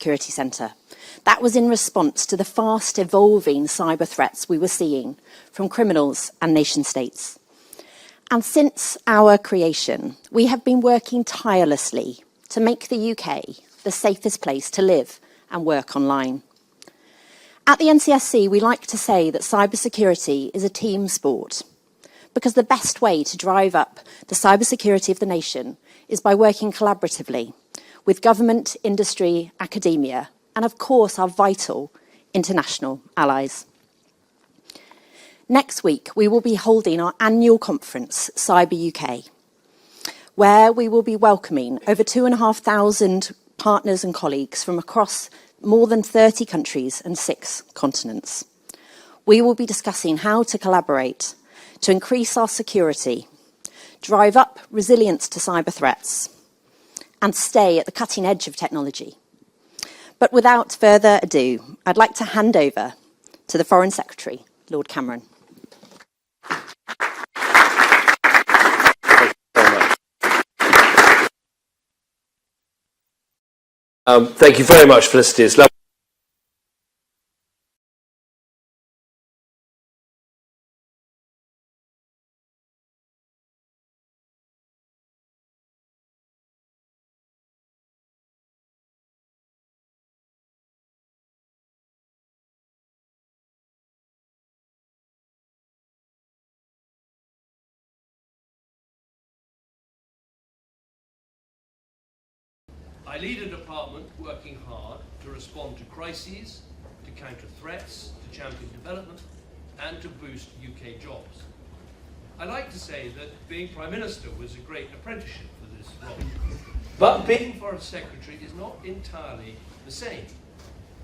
Cybersecurity Centre. That was in response to the fast evolving cyber threats we were seeing from criminals and nation states. And since our creation, we have been working tirelessly to make the UK the safest place to live and work online. At the NCSC, we like to say that cybersecurity is a team sport, because the best way to drive up the cybersecurity of the nation is by working collaboratively with government, industry, academia, and of course our vital international allies. Next week, we will be holding our annual conference, Cyber UK, where we will be welcoming over 2,500 partners and colleagues from across more than 30 countries and 6 continents. We will be discussing how to collaborate to increase our security, drive up resilience to cyber threats, and stay at the cutting edge of technology. But without further ado, I'd like to hand over to the Foreign Secretary, Lord Cameron. Thank you very much, Felicity. It's lovely. I lead a department working hard to respond to crises, to counter threats, to champion development, and to boost UK jobs. I like to say that being Prime Minister was a great apprenticeship for this role. But being Foreign Secretary is not entirely the same.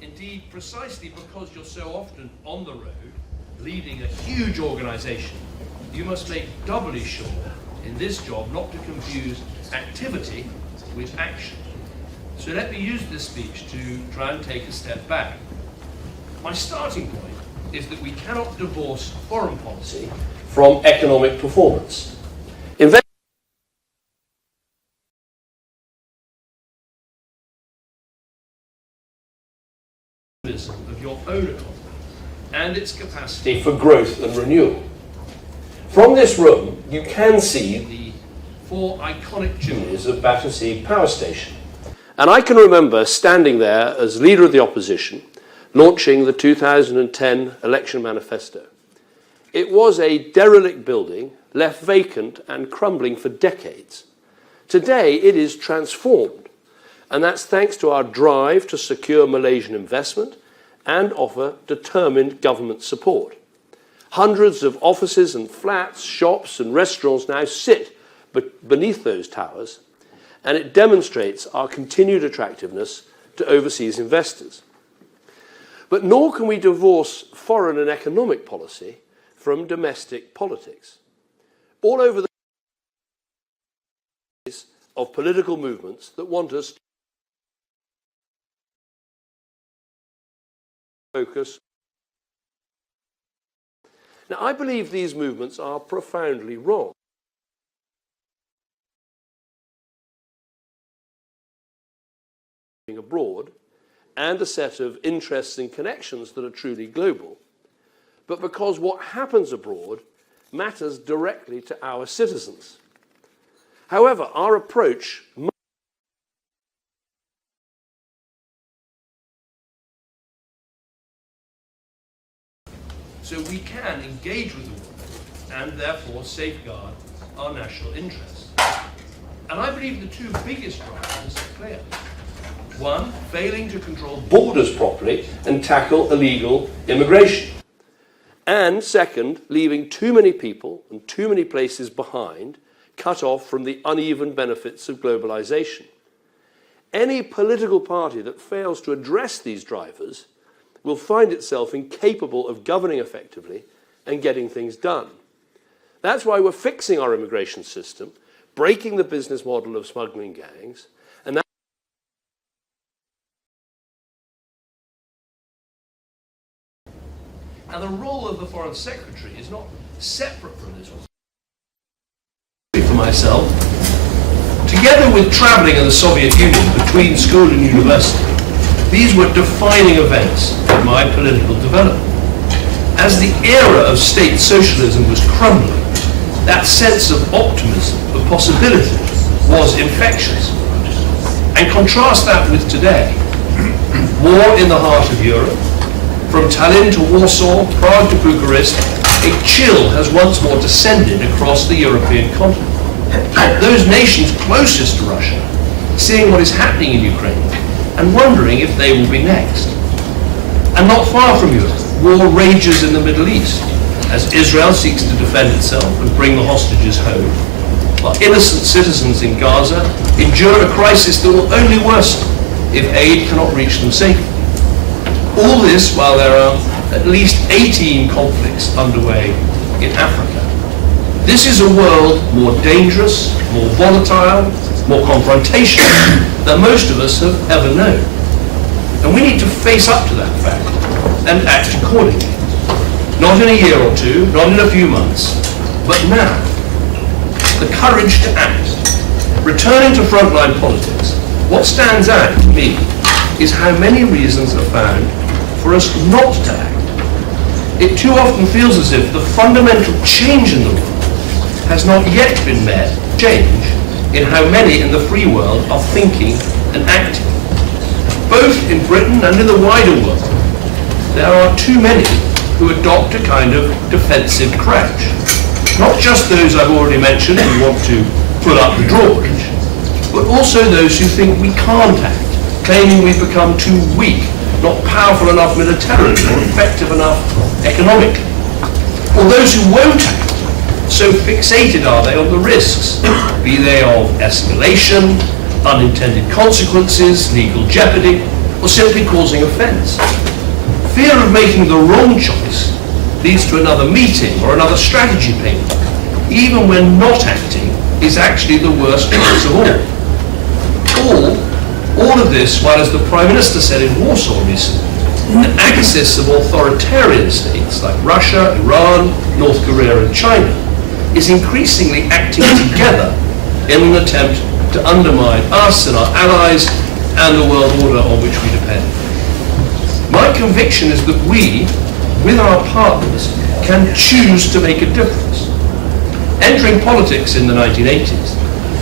Indeed, precisely because you're so often on the road, leading a huge organisation, you must make doubly sure in this job not to confuse activity with action. So let me use this speech to try and take a step back. My starting point is that we cannot divorce foreign policy from economic performance. Of your own economy and its capacity for growth and renewal. From this room, you can see the 4 iconic chimneys of Battersea Power Station. And I can remember standing there as leader of the opposition, launching the 2010 election manifesto. It was a derelict building, left vacant and crumbling for decades. Today, it is transformed, and that's thanks to our drive to secure Malaysian investment and offer determined government support. Hundreds of offices and flats, shops and restaurants now sit beneath those towers, and it demonstrates our continued attractiveness to overseas investors. But nor can we divorce foreign and economic policy from domestic politics. All over the place of political movements that want us to focus. Now, I believe these movements are profoundly wrong. Abroad and a set of interests and connections that are truly global, but because what happens abroad matters directly to our citizens. However, our approach so we can engage with the world and therefore safeguard our national interests. And I believe the 2 biggest drivers are clear. 1, failing to control borders properly and tackle illegal immigration. And second, leaving too many people and too many places behind, cut off from the uneven benefits of globalization. Any political party that fails to address these drivers will find itself incapable of governing effectively and getting things done. That's why we're fixing our immigration system, breaking the business model of smuggling gangs, and And the role of the Foreign Secretary is not separate from this one. For myself, together with travelling in the Soviet Union between school and university, These were defining events in my political development. As the era of state socialism was crumbling, that sense of optimism, of possibility, was infectious. And contrast that with today. War in the heart of Europe, from Tallinn to Warsaw, Prague to Bucharest, a chill has once more descended across the European continent. Those nations closest to Russia, seeing what is happening in Ukraine, and wondering if they will be next. And not far from Europe, war rages in the Middle East, as Israel seeks to defend itself and bring the hostages home, while innocent citizens in Gaza endure a crisis that will only worsen if aid cannot reach them safely. All this while there are at least 18 conflicts underway in Africa. This is a world more dangerous, more volatile, more confrontational than most of us have ever known. And we need to face up to that fact and act accordingly. Not in a year or two, not in a few months, but now. The courage to act. Returning to frontline politics, what stands out to me is how many reasons are found for us not to act. It too often feels as if the fundamental change in the world has not yet been met, change in how many in the free world are thinking and acting. Both in Britain and in the wider world, there are too many who adopt a kind of defensive crouch. Not just those I've already mentioned who want to pull up the drawbridge, but also those who think we can't act, claiming we've become too weak, not powerful enough militarily or effective enough economically. Or those who won't act, so fixated are they on the risks, be they of escalation, unintended consequences, legal jeopardy, or simply causing offence. Fear of making the wrong choice leads to another meeting or another strategy paper, even when not acting is actually the worst choice of all of this, while, as the Prime Minister said in Warsaw recently, an axis of authoritarian states like Russia, Iran, North Korea and China is increasingly acting together in an attempt to undermine us and our allies and the world order on which we depend. My conviction is that we, with our partners, can choose to make a difference. Entering politics in the 1980s,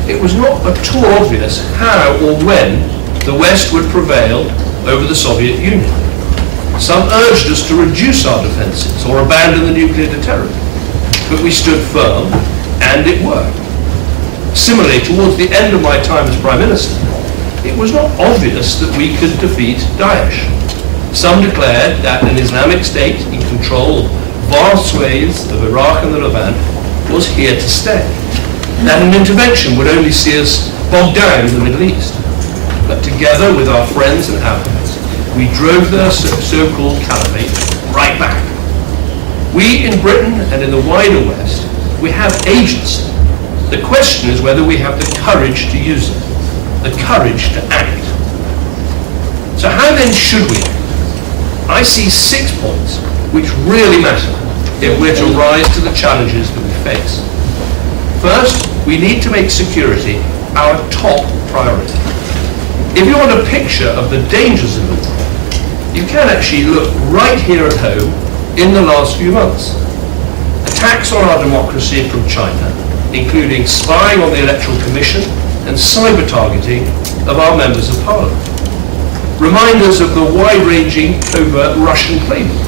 it was not at all obvious how or when the West would prevail over the Soviet Union. Some urged us to reduce our defences or abandon the nuclear deterrent, but we stood firm and it worked. Similarly, towards the end of my time as Prime Minister, it was not obvious that we could defeat Daesh. Some declared that an Islamic State in control of vast swathes of Iraq and the Levant was here to stay, that an intervention would only see us bogged down in the Middle East. But together with our friends and allies, we drove their so-called caliphate right back. We in Britain and in the wider West, we have agency. The question is whether we have the courage to use it, the courage to act. So how then should we act? I see 6 points which really matter if we're to rise to the challenges that we face. First, we need to make security our top priority. If you want a picture of the dangers in the world, you can actually look right here at home in the last few months. Attacks on our democracy from China, including spying on the Electoral Commission and cyber targeting of our members of Parliament. Reminders of the wide-ranging covert Russian playbook,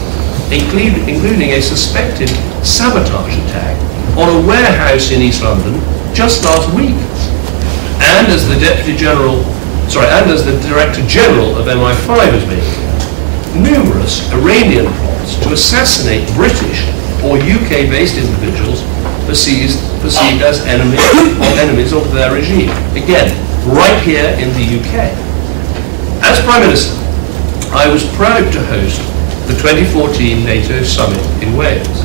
including a suspected sabotage attack on a warehouse in East London just last week. And as the Director General of MI5 has made clear, numerous Iranian plots to assassinate British or UK-based individuals perceived as enemies of their regime. Again, right here in the UK. As Prime Minister, I was proud to host the 2014 NATO summit in Wales,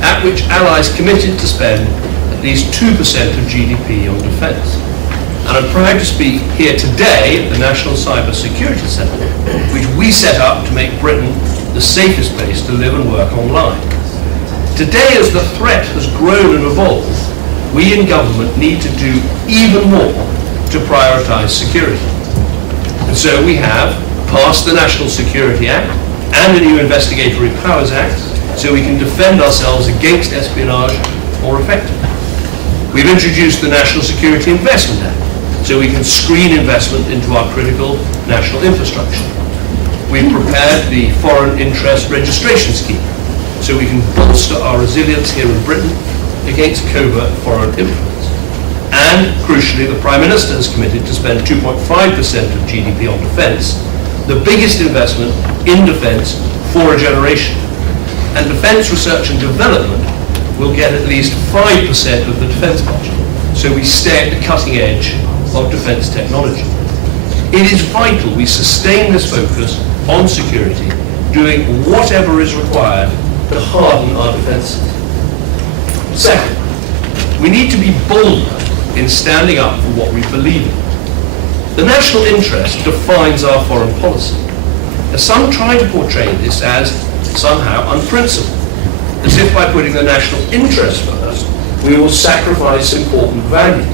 at which allies committed to spend at least 2% of GDP on defence. And I'm proud to speak here today at the National Cyber Security Centre, which we set up to make Britain the safest place to live and work online. Today, as the threat has grown and evolved, we in government need to do even more to prioritise security. And so we have passed the National Security Act and the new Investigatory Powers Act so we can defend ourselves against espionage more effectively. We've introduced the National Security Investment Act so we can screen investment into our critical national infrastructure. We've prepared the Foreign Interest Registration Scheme so we can bolster our resilience here in Britain against covert foreign influence. And, crucially, the Prime Minister has committed to spend 2.5% of GDP on defence, the biggest investment in defence for a generation. And defence research and development will get at least 5% of the defence budget, so we stay at the cutting edge of defence technology. It is vital we sustain this focus on security, doing whatever is required to harden our defences. Second, we need to be bolder in standing up for what we believe in. The national interest defines our foreign policy. Some try to portray this as somehow unprincipled, as if by putting the national interest first, we will sacrifice important values.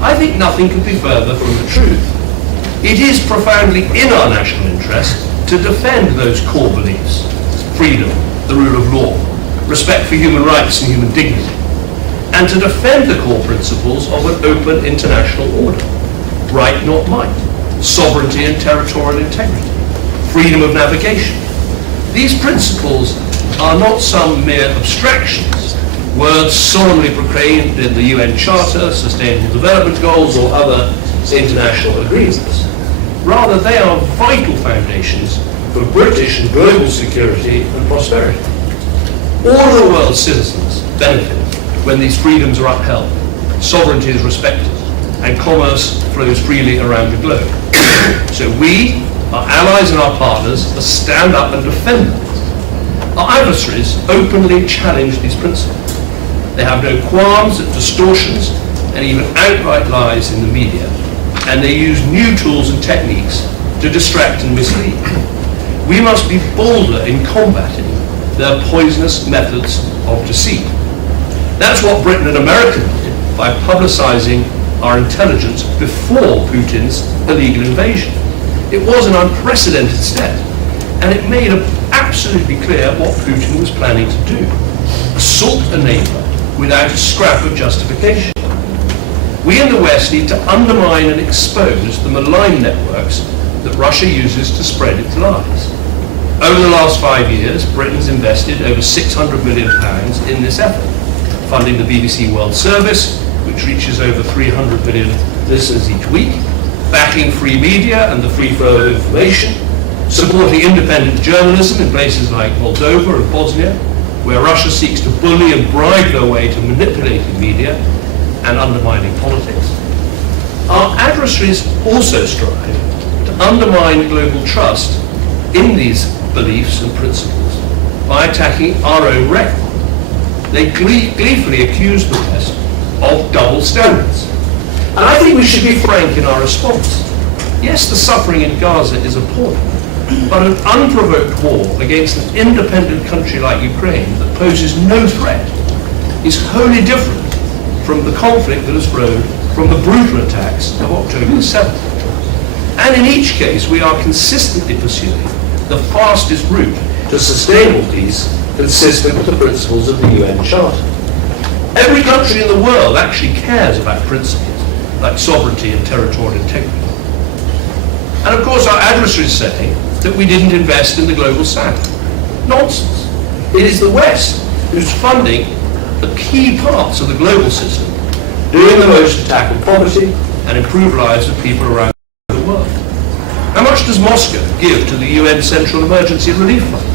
I think nothing could be further from the truth. It is profoundly in our national interest to defend those core beliefs: freedom, the rule of law, respect for human rights and human dignity, and to defend the core principles of an open international order: right, not might, sovereignty and territorial integrity, freedom of navigation. These principles are not some mere abstractions, words solemnly proclaimed in the UN Charter, Sustainable Development Goals, or other international agreements. Rather, they are vital foundations for British and global security and prosperity. All of the world's citizens benefit when these freedoms are upheld, sovereignty is respected, and commerce flows freely around the globe. So we, our allies and our partners, must stand up and defend them. Our adversaries openly challenge these principles. They have no qualms at distortions and even outright lies in the media, and they use new tools and techniques to distract and mislead. We must be bolder in combating their poisonous methods of deceit. That's what Britain and America did by publicizing our intelligence before Putin's illegal invasion. It was an unprecedented step, and it made absolutely clear what Putin was planning to do: assault a neighbor without a scrap of justification. We in the West need to undermine and expose the malign networks that Russia uses to spread its lies. Over the last 5 years, Britain's invested over £600 million in this effort, funding the BBC World Service, which reaches over 300 million listeners each week, backing free media and the free flow of information, supporting independent journalism in places like Moldova and Bosnia, where Russia seeks to bully and bribe their way to manipulating media and undermining politics. Our adversaries also strive to undermine global trust in these beliefs and principles by attacking our own record. They gleefully accuse the West of double standards. And I think we should be frank in our response. Yes, the suffering in Gaza is appalling, but an unprovoked war against an independent country like Ukraine that poses no threat is wholly different from the conflict that has grown from the brutal attacks of October the 7th. And in each case, we are consistently pursuing the fastest route to sustainable peace consistent with the principles of the UN Charter. Every country in the world actually cares about principles like sovereignty and territorial integrity. And of course, our adversaries say that we didn't invest in the global south. Nonsense. It is the West who's funding the key parts of the global system, doing the most to tackle poverty and improve lives of people around the world. How much does Moscow give to the UN Central Emergency Relief Fund?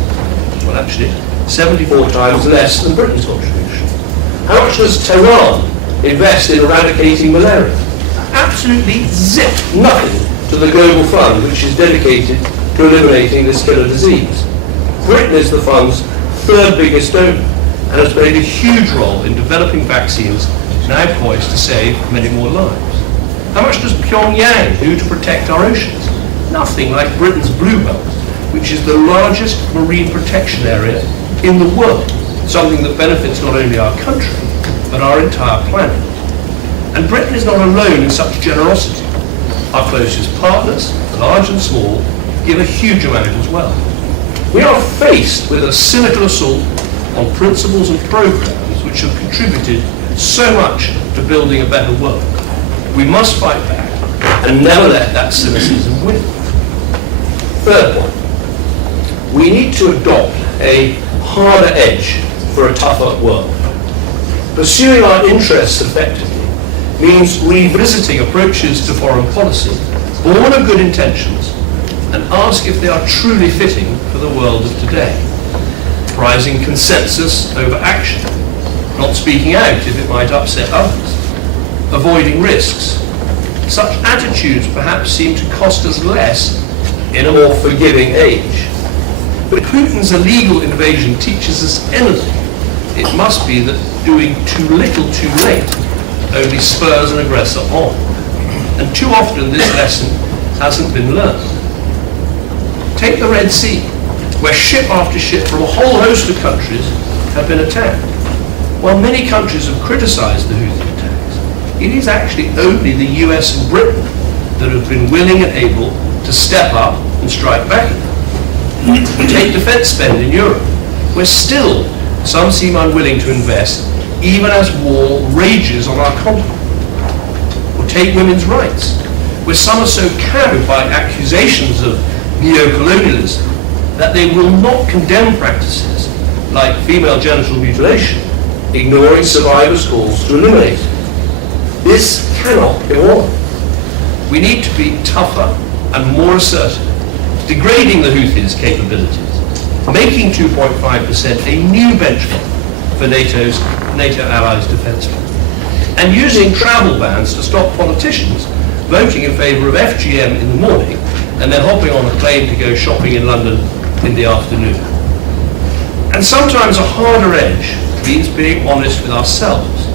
Well, actually, 74 times less than Britain's contribution. How much does Tehran invest in eradicating malaria? Absolutely zip, nothing to the Global Fund, which is dedicated to eliminating this killer disease. Britain is the fund's third biggest donor and has played a huge role in developing vaccines now poised to save many more lives. How much does Pyongyang do to protect our oceans? Nothing like Britain's Blue Belt, which is the largest marine protection area in the world, something that benefits not only our country, but our entire planet. And Britain is not alone in such generosity. Our closest partners, large and small, give a huge amount as well. We are faced with a cynical assault on principles and programs which have contributed so much to building a better world. We must fight back and never let that cynicism win. Third point, we need to adopt a harder edge for a tougher world. Pursuing our interests effectively means revisiting approaches to foreign policy born of good intentions and ask if they are truly fitting for the world of today. Prizing consensus over action, not speaking out if it might upset others, avoiding risks. Such attitudes perhaps seem to cost us less in a more forgiving age. But if Putin's illegal invasion teaches us anything, it must be that doing too little too late only spurs an aggressor on. And too often this lesson hasn't been learned. Take the Red Sea, where ship after ship from a whole host of countries have been attacked. While many countries have criticized the Houthi attacks, it is actually only the US and Britain that have been willing and able to step up and strike back at them. Take defense spend in Europe, where still some seem unwilling to invest even as war rages on our continent. Or take women's rights, where some are so cowed by accusations of neo-colonialism that they will not condemn practices like female genital mutilation, ignoring survivors' calls to eliminate it. This cannot go on. We need to be tougher and more assertive, degrading the Houthis' capabilities, making 2.5% a new benchmark for NATO allies' defence spend, and using travel bans to stop politicians voting in favour of FGM in the morning and then hopping on a plane to go shopping in London in the afternoon. And sometimes a harder edge means being honest with ourselves,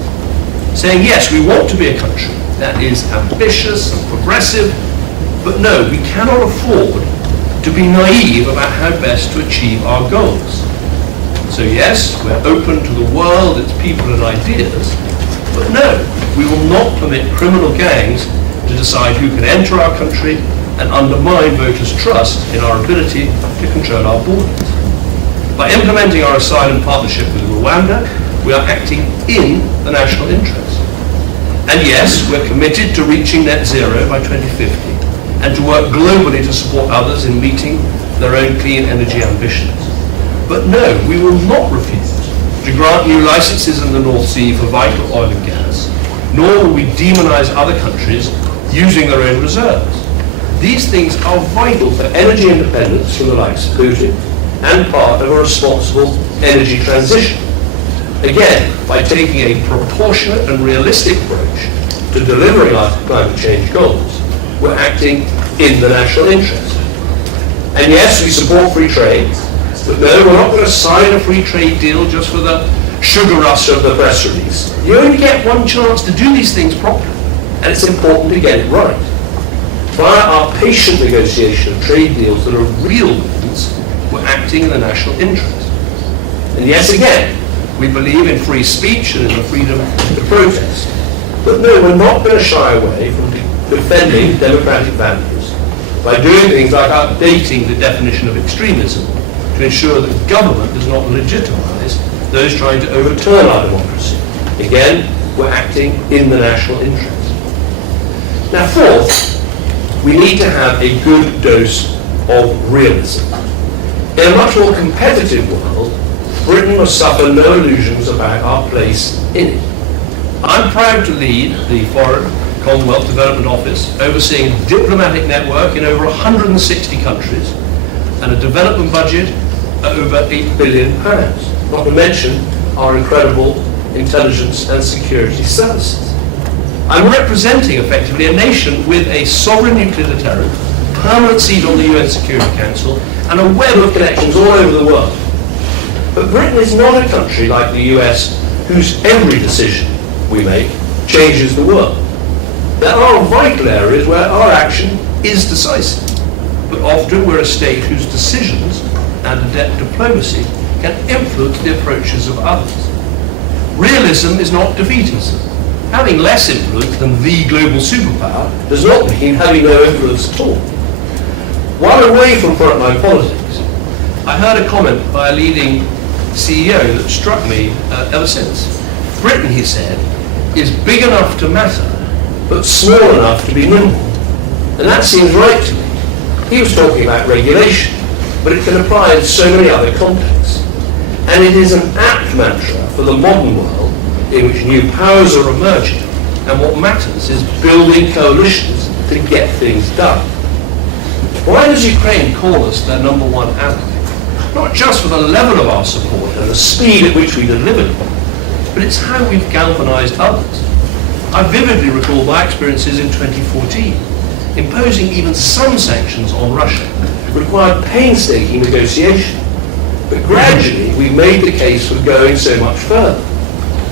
saying yes, we want to be a country that is ambitious and progressive, but no, we cannot afford to be naive about how best to achieve our goals. So yes, we're open to the world, its people and ideas, but no, we will not permit criminal gangs to decide who can enter our country and undermine voters' trust in our ability to control our borders. By implementing our asylum partnership with Rwanda, we are acting in the national interest. And yes, we're committed to reaching net zero by 2050 and to work globally to support others in meeting their own clean energy ambitions. But no, we will not refuse to grant new licenses in the North Sea for vital oil and gas, nor will we demonize other countries using their own reserves. These things are vital for energy independence from the likes of Putin and part of a responsible energy transition. Again, by taking a proportionate and realistic approach to delivering our climate change goals, we're acting in the national interest. And yes, we support free trade, but no, we're not going to sign a free trade deal just for the sugar rush of the press release. You only get one chance to do these things properly, and it's important to get it right. Via our patient negotiation of trade deals that are real wins, we're acting in the national interest. And yes, again, we believe in free speech and in the freedom to protest. But no, we're not going to shy away from defending democratic values by doing things like updating the definition of extremism to ensure that government does not legitimize those trying to overturn our democracy. Again, we're acting in the national interest. Now, fourth, we need to have a good dose of realism. In a much more competitive world, Britain must suffer no illusions about our place in it. I'm proud to lead the Foreign Commonwealth Development Office, overseeing a diplomatic network in over 160 countries and a development budget of over £8 billion, not to mention our incredible intelligence and security services. I'm representing effectively a nation with a sovereign nuclear deterrent, permanent seat on the UN Security Council, and a web of connections all over the world. But Britain is not a country like the US whose every decision we make changes the world. There are vital areas where our action is decisive, but often we're a state whose decisions and adept diplomacy can influence the approaches of others. Realism is not defeatism. Having less influence than the global superpower does not mean having no influence at all. While away from frontline politics, I heard a comment by a leading CEO that struck me ever since. Britain, he said, is big enough to matter, but small enough to be nimble. And that seems right to me. He was talking about regulation, but it can apply in so many other contexts. And it is an apt mantra for the modern world in which new powers are emerging, and what matters is building coalitions to get things done. Why does Ukraine call us their number one ally? Not just for the level of our support and the speed at which we delivered it, but it's how we've galvanized others. I vividly recall my experiences in 2014. Imposing even some sanctions on Russia required painstaking negotiation. But gradually, we made the case for going so much further.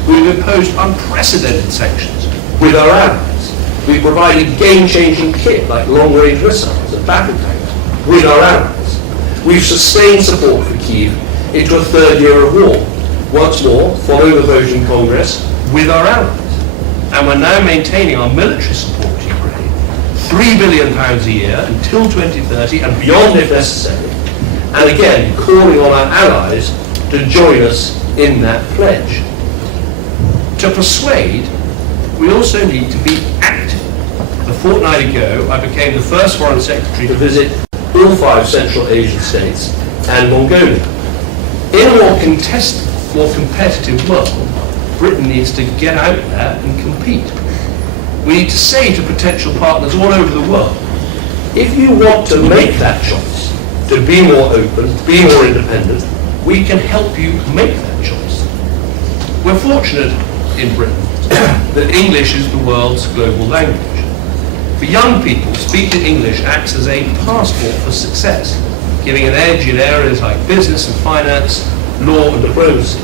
We've imposed unprecedented sanctions with our allies. We've provided game-changing kit like long-range missiles and battle tanks with our allies. We've sustained support for Kyiv into a third year of war. Once more, following the vote in Congress, with our allies. And we're now maintaining our military support to Ukraine, £3 billion a year until 2030 and beyond if necessary. And again, calling on our allies to join us in that pledge. To persuade, we also need to be active. A fortnight ago, I became the first Foreign Secretary to visit all 5 Central Asian states and Mongolia. In a more contested, more competitive world, Britain needs to get out there and compete. We need to say to potential partners all over the world, if you want to make that choice, to be more open, be more independent, we can help you make that choice. We're fortunate in Britain that English is the world's global language. For young people, speaking English acts as a passport for success, giving an edge in areas like business and finance, law and diplomacy.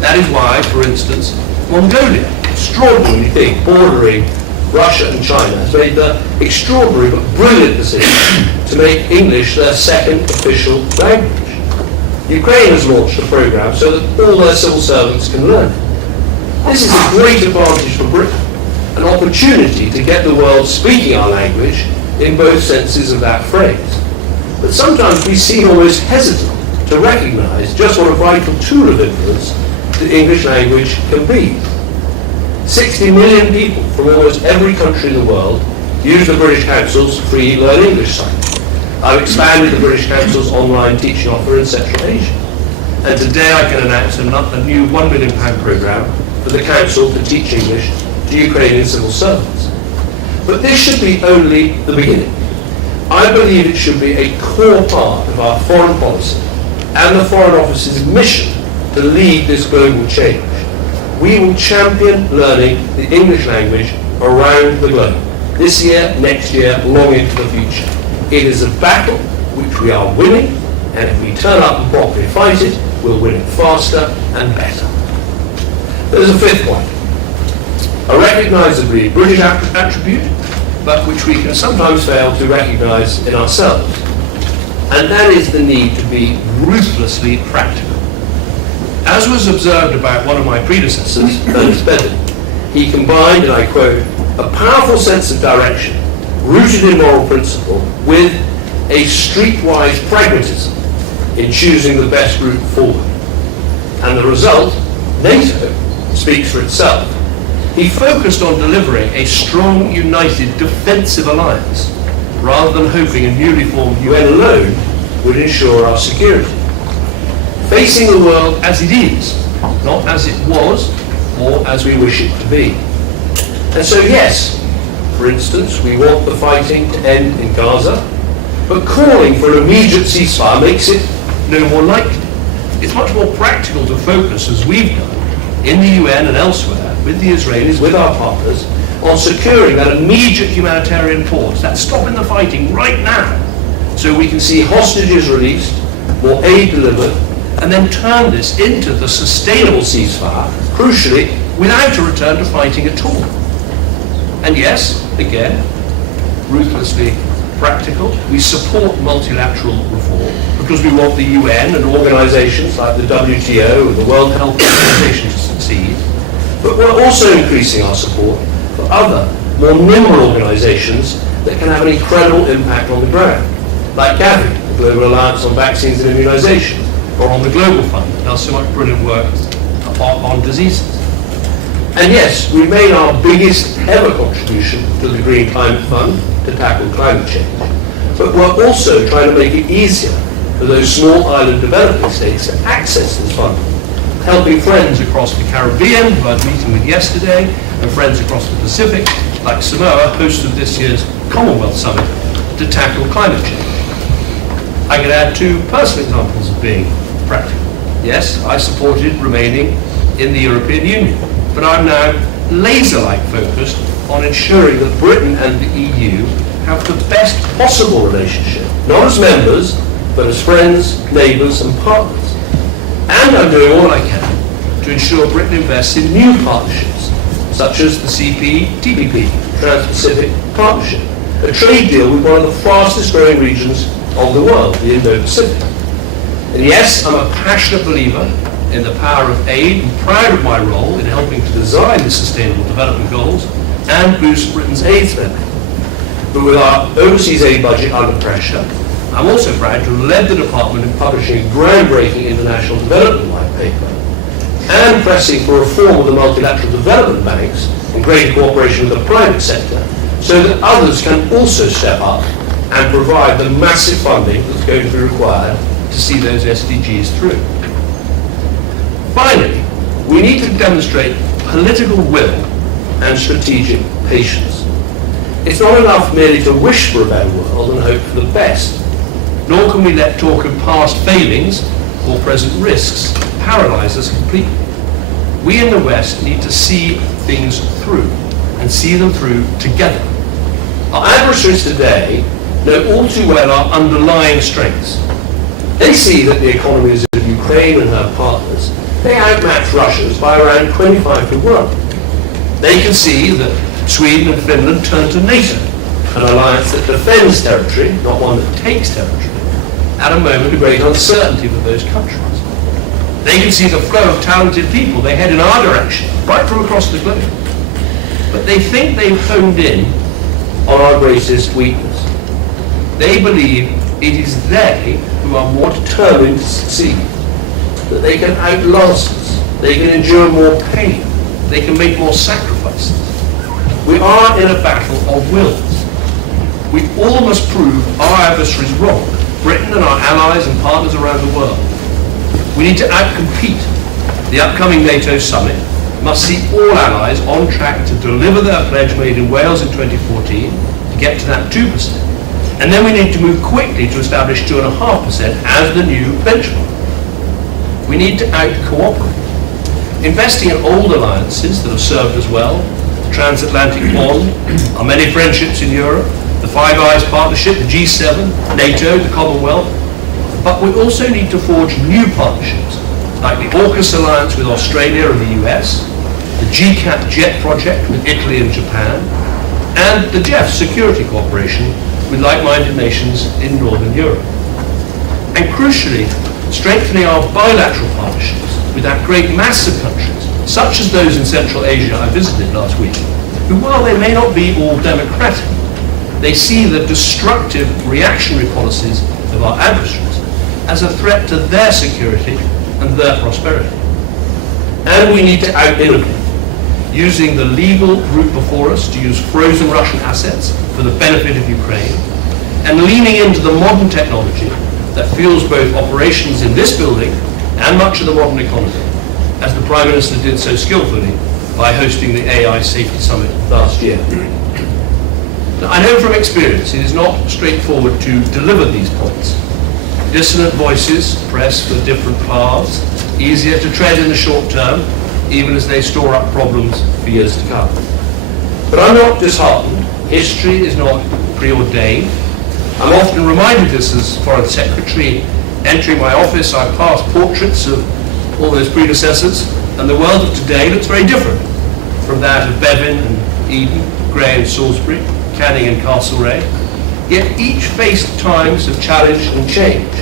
That is why, for instance, Mongolia, extraordinarily big, bordering Russia and China, has made the extraordinary but brilliant decision to make English their second official language. Ukraine has launched a program so that all their civil servants can learn it. This is a great advantage for Britain, an opportunity to get the world speaking our language in both senses of that phrase. But sometimes we seem almost hesitant to recognise just what a vital tool of influence the English language can be. 60 million people from almost every country in the world use the British Council's free Learn English site. I've expanded the British Council's online teaching offer in Central Asia. And today I can announce a new £1 million programme for the Council to teach English to Ukrainian civil servants. But this should be only the beginning. I believe it should be a core part of our foreign policy and the Foreign Office's mission to lead this global change. We will champion learning the English language around the globe, this year, next year, long into the future. It is a battle which we are winning, and if we turn up and properly fight it, we'll win it faster and better. There's a fifth point, a recognisably British attribute, but which we can sometimes fail to recognise in ourselves, and that is the need to be ruthlessly practical. As was observed about one of my predecessors, Ernest Bevin, he combined, and I quote, a powerful sense of direction rooted in moral principle with a streetwise pragmatism in choosing the best route forward. And the result, NATO, speaks for itself. He focused on delivering a strong, united, defensive alliance, rather than hoping a newly formed UN alone would ensure our security. Facing the world as it is, not as it was, or as we wish it to be. And so yes, for instance, we want the fighting to end in Gaza, but calling for an immediate ceasefire makes it no more likely. It's much more practical to focus, as we've done, in the UN and elsewhere, with the Israelis, with our partners, on securing that immediate humanitarian pause, that stopping the fighting right now, so we can see hostages released, more aid delivered, and then turn this into the sustainable ceasefire, crucially, without a return to fighting at all. And yes, again, ruthlessly practical, we support multilateral reform because we want the UN and organisations like the WTO and the World Health Organization to succeed, but we're also increasing our support for other, more nimble organisations that can have an incredible impact on the ground, like Gavi, the Global Alliance on Vaccines and Immunisation, or on the Global Fund that does so much brilliant work on diseases. And yes, we made our biggest ever contribution to the Green Climate Fund to tackle climate change. But we're also trying to make it easier for those small island developing states to access this fund, helping friends across the Caribbean, who I was meeting with yesterday, and friends across the Pacific, like Samoa, host of this year's Commonwealth Summit, to tackle climate change. I could add two personal examples of being practical. Yes, I supported remaining in the European Union, but I'm now laser-like focused on ensuring that Britain and the EU have the best possible relationship, not as members, but as friends, neighbours and partners. And I'm doing all I can to ensure Britain invests in new partnerships, such as the CPTPP, Trans-Pacific Partnership, a trade deal with one of the fastest growing regions of the world, the Indo-Pacific. And yes, I'm a passionate believer in the power of aid and proud of my role in helping to design the Sustainable Development Goals and boost Britain's aid spending. But with our overseas aid budget under pressure, I'm also proud to have led the department in publishing a groundbreaking international development white paper and pressing for reform of the multilateral development banks and greater cooperation with the private sector so that others can also step up and provide the massive funding that's going to be required to see those SDGs through. Finally, we need to demonstrate political will and strategic patience. It's not enough merely to wish for a better world and hope for the best, nor can we let talk of past failings or present risks paralyze us completely. We in the West need to see things through and see them through together. Our adversaries today know all too well our underlying strengths. They see that the economies of Ukraine and her partners, they outmatch Russia's by around 25 to 1. They can see that Sweden and Finland turn to NATO, an alliance that defends territory, not one that takes territory, at a moment of great uncertainty for those countries. They can see the flow of talented people. They head in our direction, right from across the globe. But they think they've honed in on our greatest weakness. They believe it is they who are more determined to succeed, that they can outlast us, they can endure more pain, they can make more sacrifices. We are in a battle of wills. We all must prove our adversaries wrong, Britain and our allies and partners around the world. We need to outcompete. The upcoming NATO summit must see all allies on track to deliver their pledge made in Wales in 2014 to get to that 2%. And then we need to move quickly to establish 2.5% as the new benchmark. We need to out-cooperate. Investing in old alliances that have served us well, the transatlantic bond, our many friendships in Europe, the Five Eyes partnership, the G7, NATO, the Commonwealth. But we also need to forge new partnerships, like the AUKUS alliance with Australia and the US, the GCAP JET project with Italy and Japan, and the GEF security cooperation with like-minded nations in Northern Europe. And crucially, strengthening our bilateral partnerships with that great mass of countries, such as those in Central Asia I visited last week, who, while they may not be all democratic, they see the destructive reactionary policies of our adversaries as a threat to their security and their prosperity. And we need to out-innovate, using the legal route before us to use frozen Russian assets for the benefit of Ukraine, and leaning into the modern technology that fuels both operations in this building and much of the modern economy, as the Prime Minister did so skillfully by hosting the AI Safety Summit last year. Now, I know from experience it is not straightforward to deliver these points. Dissonant voices press for different paths, easier to tread in the short term, even as they store up problems for years to come. But I'm not disheartened. History is not preordained. I'm often reminded this as Foreign Secretary. Entering my office, I pass portraits of all those predecessors, and the world of today looks very different from that of Bevin and Eden, Grey and Salisbury, Canning and Castlereagh. Yet each faced times of challenge and change.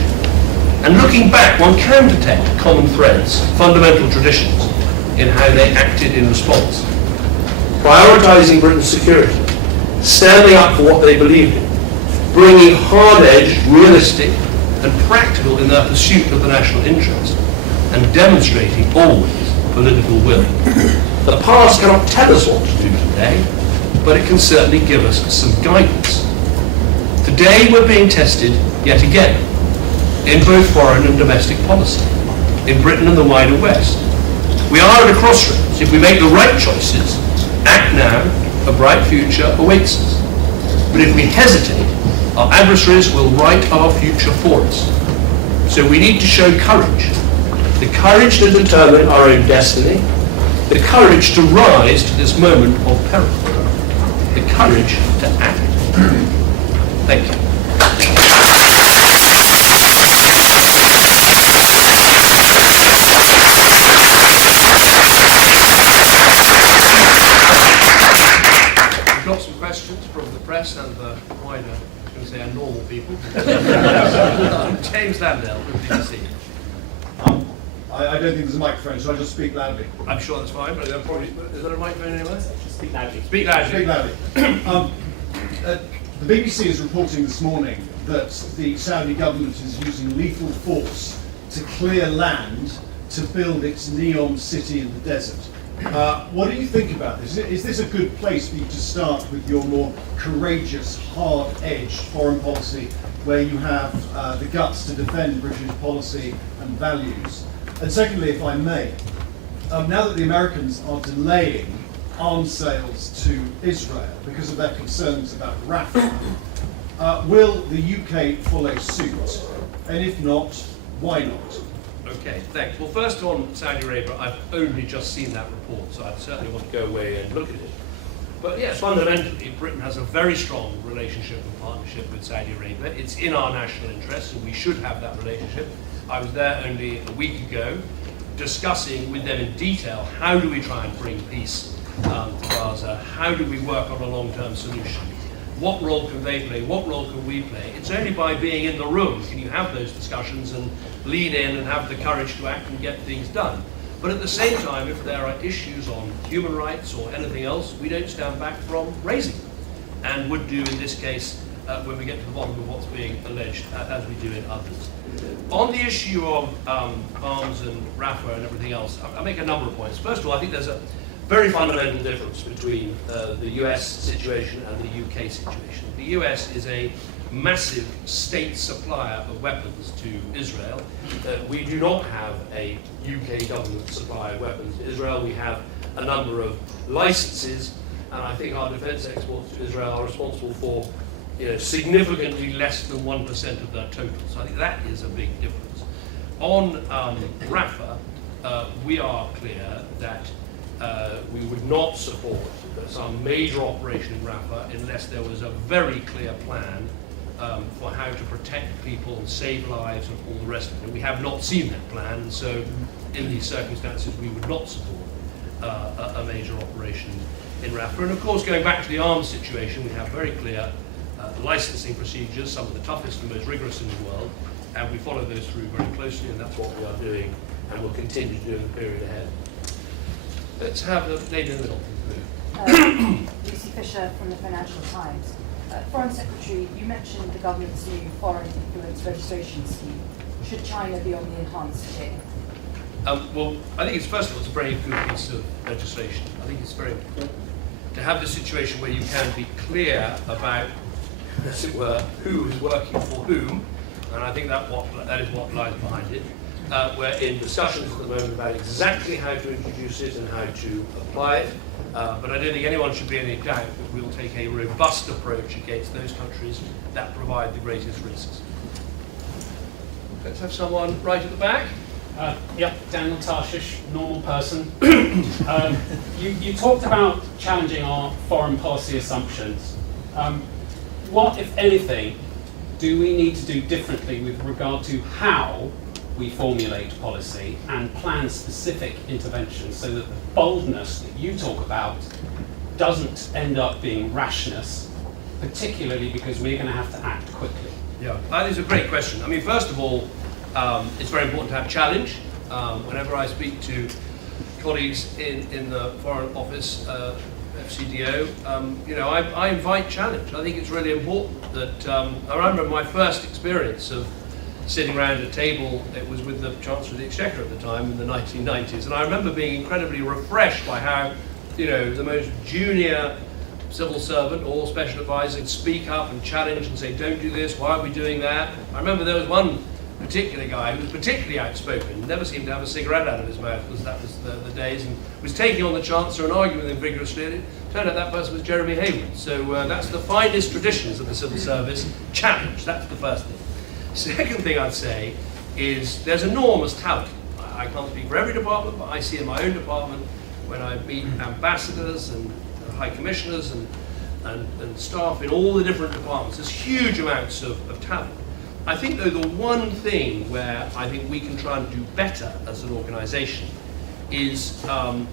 And looking back, one can detect common threads, fundamental traditions in how they acted in response. Prioritising Britain's security, standing up for what they believed in, bringing hard-edged, realistic and practical in their pursuit of the national interest, and demonstrating always political will. The past cannot tell us what to do today, but it can certainly give us some guidance. Today we're being tested yet again, in both foreign and domestic policy, in Britain and the wider West. We are at a crossroads. If we make the right choices, act now, a bright future awaits us. But if we hesitate, our adversaries will write our future for us. So we need to show courage. The courage to determine our own destiny, the courage to rise to this moment of peril, the courage to act. Thank you. We've got some questions from the press and the wider, I was going to say, normal people. James Landell from the BBC. I don't think there's a microphone, so I'll just speak loudly. I'm sure that's fine, but is there a microphone anywhere? Just speak loudly. Speak loudly. Speak loudly. The BBC is reporting this morning that the Saudi government is using lethal force to clear land to build its neon city in the desert. What do you think about this? Is this a good place for you to start with your more courageous, hard-edged foreign policy, where you have the guts to defend British policy and values? And secondly, if I may, now that the Americans are delaying arms sales to Israel because of their concerns about Rafah, will the UK follow suit? And if not, why not? Okay, thanks. Well, first on Saudi Arabia, I've only just seen that report, so I'd certainly want to go away and look at it. But yes, fundamentally, Britain has a very strong relationship and partnership with Saudi Arabia. It's in our national interest, and we should have that relationship. I was there only a week ago, discussing with them in detail how do we try and bring peace to Gaza, how do we work on a long-term solution, what role can they play, what role can we play. It's only by being in the room can you have those discussions and lean in and have the courage to act and get things done. But at the same time, if there are issues on human rights or anything else, we don't stand back from raising them, and would do in this case when we get to the bottom of what's being alleged, as we do in others. On the issue of arms and Rafah and everything else, I'll make a number of points. First of all, I think there's a very fundamental difference between the US situation and the UK situation. The US is a massive state supplier of weapons to Israel. We do not have a UK government supply of weapons to Israel. We have a number of licenses, and I think our defence exports to Israel are responsible for significantly less than 1% of their total. So I think that is a big difference. On Rafah, we are clear that we would not support some major operation in Rafah unless there was a very clear plan for how to protect people and save lives and all the rest of it. And we have not seen that plan, and so in these circumstances we would not support a major operation in Rafah. And of course, going back to the arms situation, we have very clear licensing procedures, some of the toughest and most rigorous in the world, and we follow those through very closely, and that's what we are doing and will continue to do in the period ahead. Let's have the lady in the middle. Lucy Fisher from the Financial Times. Foreign Secretary, you mentioned the government's new foreign influence registration scheme. Should China be on the enhanced tier? Well, I think it's first of all, it's a very good piece of legislation. I think it's very important to have this situation where you can be clear about, as it were, who is working for whom, and I think that is what lies behind it. We're in discussions at the moment about exactly how to introduce it and how to apply it, but I don't think anyone should be in any doubt that we'll take a robust approach against those countries that provide the greatest risks. Let's have someone right at the back. Yep, Daniel Tarshish, normal person. You talked about challenging our foreign policy assumptions. What, if anything, do we need to do differently with regard to how we formulate policy and plan specific interventions so that the boldness that you talk about doesn't end up being rashness, particularly because we're going to have to act quickly? Yeah, that is a great question. I mean, first of all, it's very important to have challenge. Whenever I speak to colleagues in the Foreign Office, FCDO, I invite challenge. I think it's really important that, I remember my first experience of sitting around a table, it was with the Chancellor of the Exchequer at the time in the 1990s, and I remember being incredibly refreshed by how, the most junior civil servant or special advisor would speak up and challenge and say, don't do this, why are we doing that? I remember there was one particular guy who was particularly outspoken, never seemed to have a cigarette out of his mouth, because that was the days, and was taking on the Chancellor and arguing with him vigorously, and it turned out that person was Jeremy Haywood. So that's the finest traditions of the civil service, challenge, that's the first thing. Second thing I'd say is there's enormous talent. I can't speak for every department, but I see in my own department when I meet ambassadors and high commissioners and staff in all the different departments, there's huge amounts of talent. I think, though, the one thing where I think we can try and do better as an organisation is, I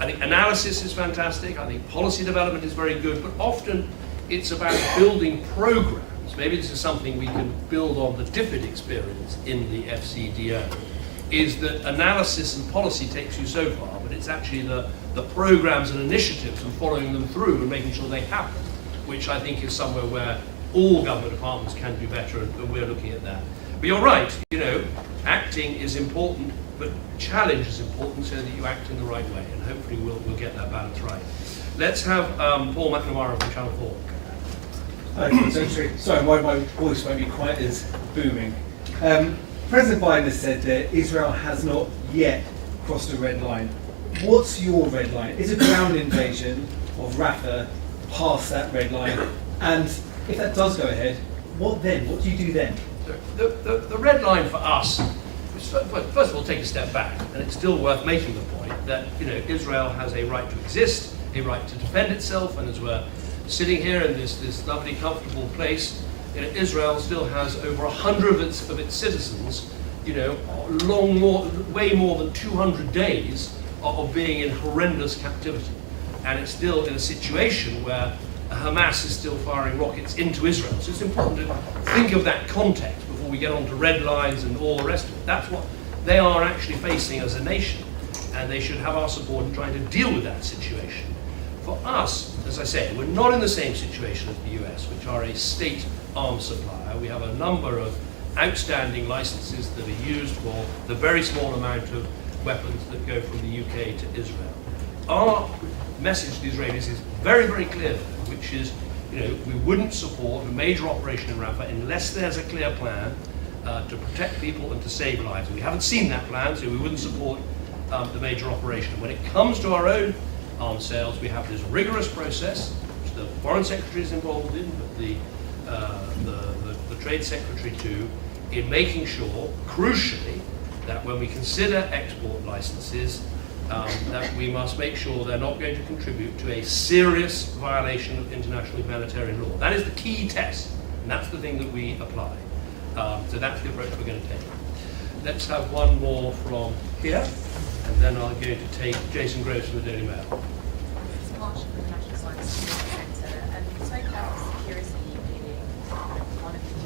think analysis is fantastic, I think policy development is very good, but often it's about building programs. Maybe this is something we can build on the DFID experience in the FCDO, is that analysis and policy takes you so far, but it's actually the programs and initiatives and following them through and making sure they happen, which I think is somewhere where all government departments can do better, and we're looking at that. But you're right, acting is important, but challenge is important so that you act in the right way, and hopefully we'll get that balance right. Let's have Paul McNamara from Channel 4. Sorry, my voice won't be quite as booming. President Biden has said that Israel has not yet crossed a red line. What's your red line? Is a ground invasion of Rafah past that red line? And if that does go ahead, what then? What do you do then? The red line for us, first of all, take a step back, and it's still worth making the point that Israel has a right to exist, a right to defend itself, and as we're sitting here in this lovely, comfortable place, Israel still has over 100 of its citizens, way more than 200 days of being in horrendous captivity, and it's still in a situation where Hamas is still firing rockets into Israel. So it's important to think of that context before we get on to red lines and all the rest of it. That's what they are actually facing as a nation, and they should have our support in trying to deal with that situation. For us, as I say, we're not in the same situation as the US, which are a state arms supplier. We have a number of outstanding licenses that are used for the very small amount of weapons that go from the UK to Israel. Our message to the Israelis is very, very clear, which is, we wouldn't support a major operation in Rafah unless there's a clear plan to protect people and to save lives. We haven't seen that plan, so we wouldn't support the major operation. When it comes to our own arms sales, we have this rigorous process, which the Foreign Secretary is involved in, but the Trade Secretary too, in making sure, crucially, that when we consider export licenses, that we must make sure they're not going to contribute to a serious violation of international humanitarian law. That is the key test, and that's the thing that we apply. So that's the approach we're going to take. Let's have one more from here, and then I'm going to take Jason Groves from the Daily Mail. It's Marshall from the National Science Centre, and you spoke about security being one of the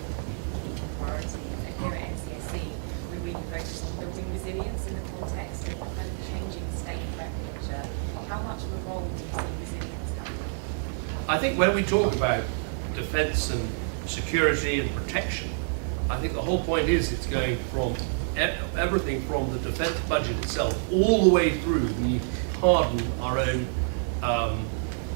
key priorities, and here at NCSC, we really focus on building resilience in the context of kind of changing state threat picture. How much of a role do you see resilience coming? I think when we talk about defence and security and protection, I think the whole point is it's going from everything from the defence budget itself all the way through. We harden our own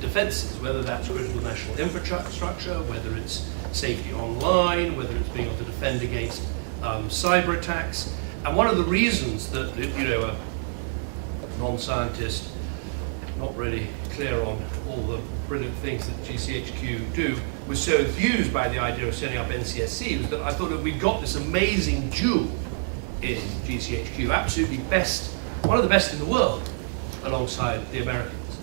defences, whether that's critical national infrastructure, whether it's safety online, whether it's being able to defend against cyber attacks. And one of the reasons that a non-scientist, not really clear on all the brilliant things that GCHQ do, was so enthused by the idea of setting up NCSC was that I thought that we'd got this amazing jewel in GCHQ, absolutely best, one of the best in the world, alongside the Americans.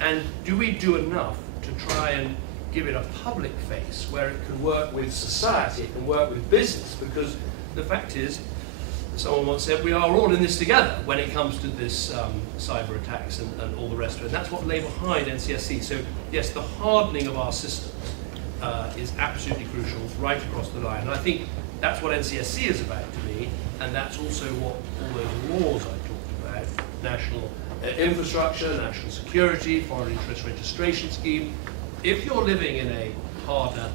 And do we do enough to try and give it a public face where it can work with society, it can work with business? Because the fact is, someone once said, we are all in this together when it comes to this cyber attacks and all the rest of it. And that's what lay behind NCSC. So yes, the hardening of our systems is absolutely crucial right across the line. And I think that's what NCSC is about to me, and that's also what all those laws I talked about, national infrastructure, national security, foreign interest registration scheme. If you're living in a harder,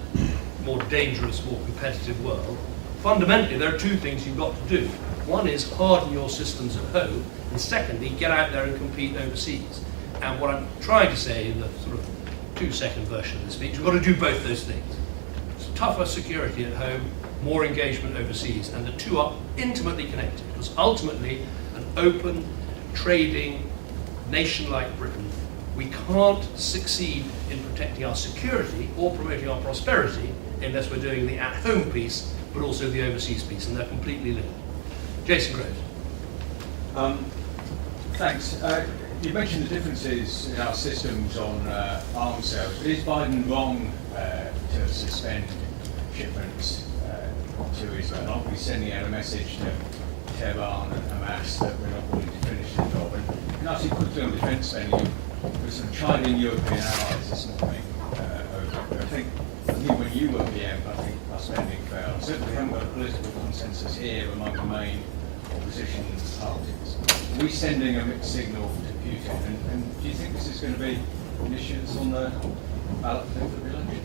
more dangerous, more competitive world, fundamentally there are two things you've got to do. One is harden your systems at home, and secondly, get out there and compete overseas. And what I'm trying to say in the sort of 2-second version of the speech, we've got to do both those things. It's tougher security at home, more engagement overseas, and the two are intimately connected, because ultimately an open, trading nation like Britain, we can't succeed in protecting our security or promoting our prosperity unless we're doing the at-home piece, but also the overseas piece, and they're completely linked. Jason Groves. Thanks. You mentioned the differences in our systems on arms sales. Is Biden wrong to suspend shipments to Israel? Aren't we sending out a message to Tehran and Hamas that we're not willing to finish the job? And actually quickly on defence spending, with some chiding European allies this morning over, I think when you were PM, I think our spending fell. Certainly we haven't got a political consensus here among the main opposition parties. Are we sending a mixed signal to Putin? And do you think this is going to be an issue that's on the ballot for the election?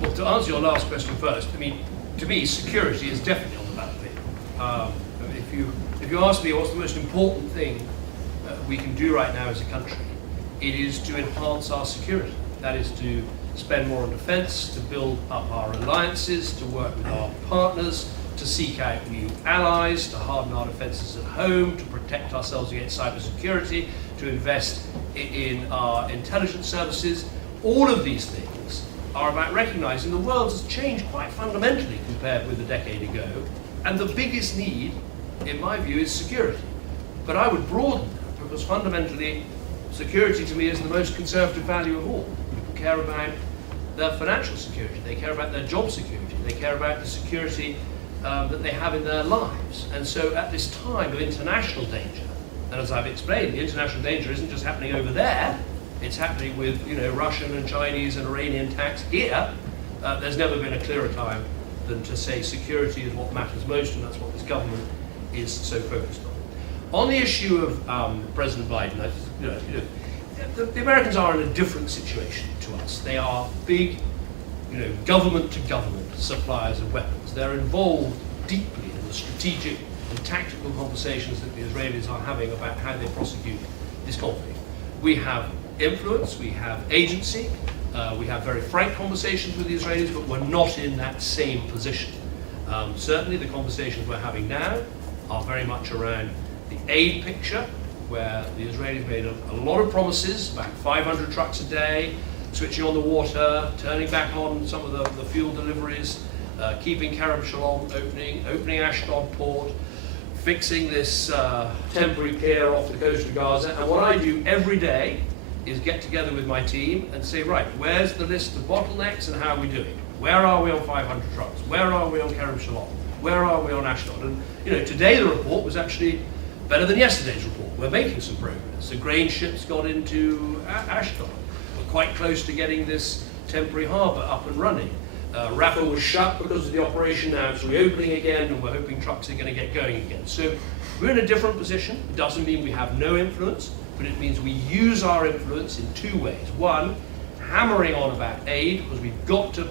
Well, to answer your last question first, I mean, to me, security is definitely on the ballot. If you ask me what's the most important thing we can do right now as a country, it is to enhance our security. That is to spend more on defence, to build up our alliances, to work with our partners, to seek out new allies, to harden our defences at home, to protect ourselves against cybersecurity, to invest in our intelligence services. All of these things are about recognising the world has changed quite fundamentally compared with a decade ago, and the biggest need, in my view, is security. But I would broaden that, because fundamentally, security to me is the most conservative value of all. People care about their financial security, they care about their job security, they care about the security that they have in their lives. And so at this time of international danger, and as I've explained, the international danger isn't just happening over there, it's happening with Russian and Chinese and Iranian attacks here. There's never been a clearer time than to say security is what matters most, and that's what this government is so focused on. On the issue of President Biden, the Americans are in a different situation to us. They are big, government-to-government suppliers of weapons. They're involved deeply in the strategic and tactical conversations that the Israelis are having about how they prosecute this conflict. We have influence, we have agency, we have very frank conversations with the Israelis, but we're not in that same position. Certainly the conversations we're having now are very much around the aid picture, where the Israelis made a lot of promises, about 500 trucks a day, switching on the water, turning back on some of the fuel deliveries, keeping Kerem Shalom opening Ashdod port, fixing this temporary pier off the coast of Gaza. And what I do every day is get together with my team and say, right, where's the list of bottlenecks and how are we doing? Where are we on 500 trucks? Where are we on Kerem Shalom? Where are we on Ashdod? And today the report was actually better than yesterday's report. We're making some progress. The grain ships got into Ashdod. We're quite close to getting this temporary harbour up and running. Rafah was shut because of the operation. Now it's reopening again, and we're hoping trucks are going to get going again. So we're in a different position. It doesn't mean we have no influence, but it means we use our influence in two ways. One, hammering on about aid, because we've got to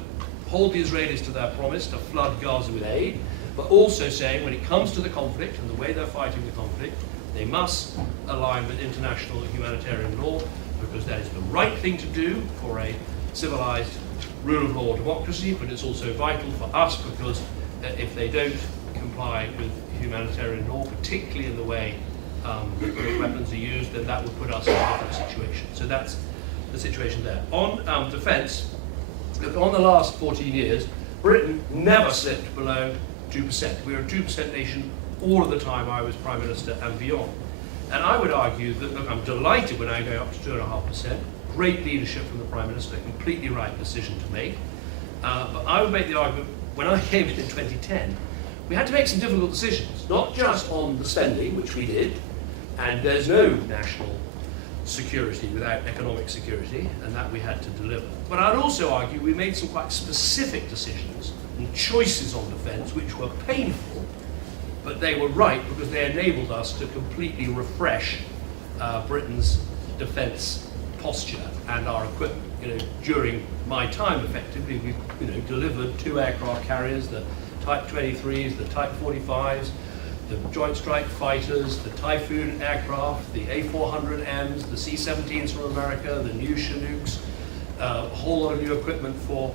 hold the Israelis to their promise to flood Gaza with aid, but also saying when it comes to the conflict and the way they're fighting the conflict, they must align with international humanitarian law, because that is the right thing to do for a civilized rule of law democracy, but it's also vital for us because if they don't comply with humanitarian law, particularly in the way that weapons are used, then that would put us in a different situation. So that's the situation there. On defence, look, on the last 14 years, Britain never slipped below 2%. We were a 2% nation all of the time I was Prime Minister and beyond. And I would argue that, look, I'm delighted we're now going up to 2.5%. Great leadership from the Prime Minister, completely right decision to make. But I would make the argument, when I came in 2010, we had to make some difficult decisions, not just on the spending, which we did, and there's no national security without economic security, and that we had to deliver. But I'd also argue we made some quite specific decisions and choices on defence, which were painful, but they were right because they enabled us to completely refresh Britain's defence posture and our equipment. During my time, effectively, we've delivered 2 aircraft carriers, the Type 23s, the Type 45s, the Joint Strike Fighters, the Typhoon aircraft, the A400Ms, the C-17s from America, the new Chinooks, a whole lot of new equipment for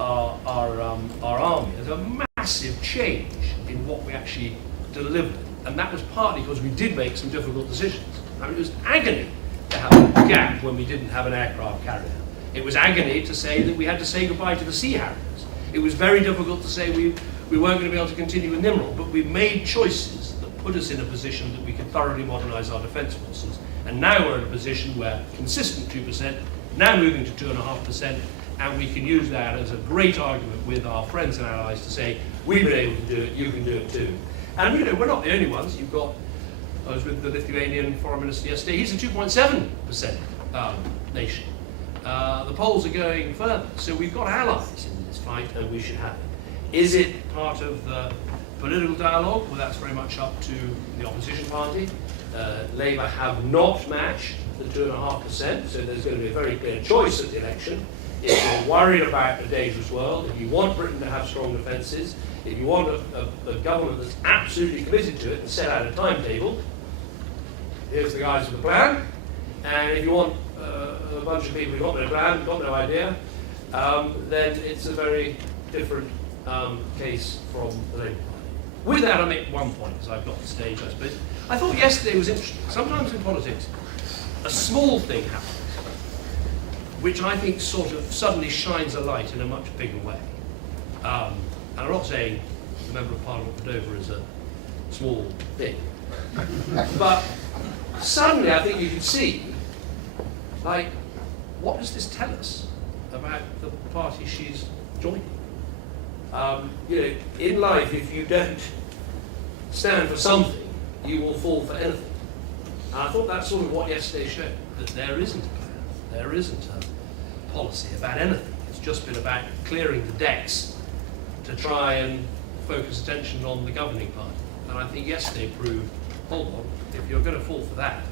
our army. There's a massive change in what we actually delivered, and that was partly because we did make some difficult decisions. I mean, it was agony to have a gap when we didn't have an aircraft carrier. It was agony to say that we had to say goodbye to the Sea Harriers. It was very difficult to say we weren't going to be able to continue with Nimrod, but we made choices that put us in a position that we could thoroughly modernise our defence forces. And now we're in a position where consistent 2%, now moving to 2.5%, and we can use that as a great argument with our friends and allies to say, we've been able to do it, you can do it too. And we're not the only ones. You've got, I was with the Lithuanian Foreign Minister yesterday, he's a 2.7% nation. The Poles are going further. So we've got allies in this fight, and we should have it. Is it part of the political dialogue? Well, that's very much up to the opposition party. Labour have not matched the 2.5%, so there's going to be a very clear choice at the election. If you're worried about a dangerous world, if you want Britain to have strong defences, if you want a government that's absolutely committed to it and set out a timetable, here's the guys with the plan. And if you want a bunch of people who've got no plan, got no idea, then it's a very different case from the Labour Party. With that, I make one point, as I've got the stage, I suppose. I thought yesterday was interesting. Sometimes in politics, a small thing happens, which I think sort of suddenly shines a light in a much bigger way. And I'm not saying the Member of Parliament for Dover is a small thing, but suddenly I think you can see, like, what does this tell us about the party she's joining? In life, if you don't stand for something, you will fall for anything. And I thought that's sort of what yesterday showed, that there isn't a plan, there isn't a policy about anything. It's just been about clearing the decks to try and focus attention on the governing party. And I think yesterday proved, hold on, if you're going to fall for that,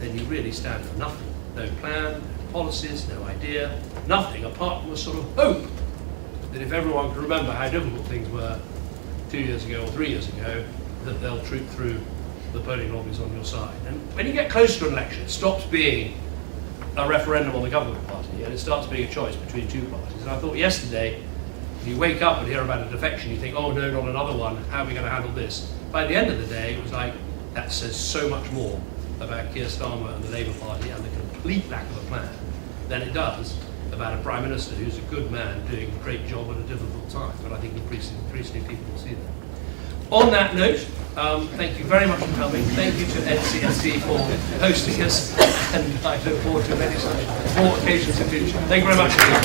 then you really stand for nothing. No plan, no policies, no idea, nothing apart from a sort of hope that if everyone can remember how difficult things were 2 years ago or 3 years ago, that they'll troop through the polling lobbies on your side. And when you get close to an election, it stops being a referendum on the government party and it starts being a choice between two parties. And I thought yesterday, if you wake up and hear about a defection, you think, oh no, not another one, how are we going to handle this? By the end of the day, it was like, that says so much more about Keir Starmer and the Labour Party and the complete lack of a plan than it does about a Prime Minister who's a good man doing a great job at a difficult time. But I think increasingly people will see that. On that note, thank you very much for coming. Thank you to NCSC for hosting us, and I look forward to many such more occasions in the future. Thank you very much indeed.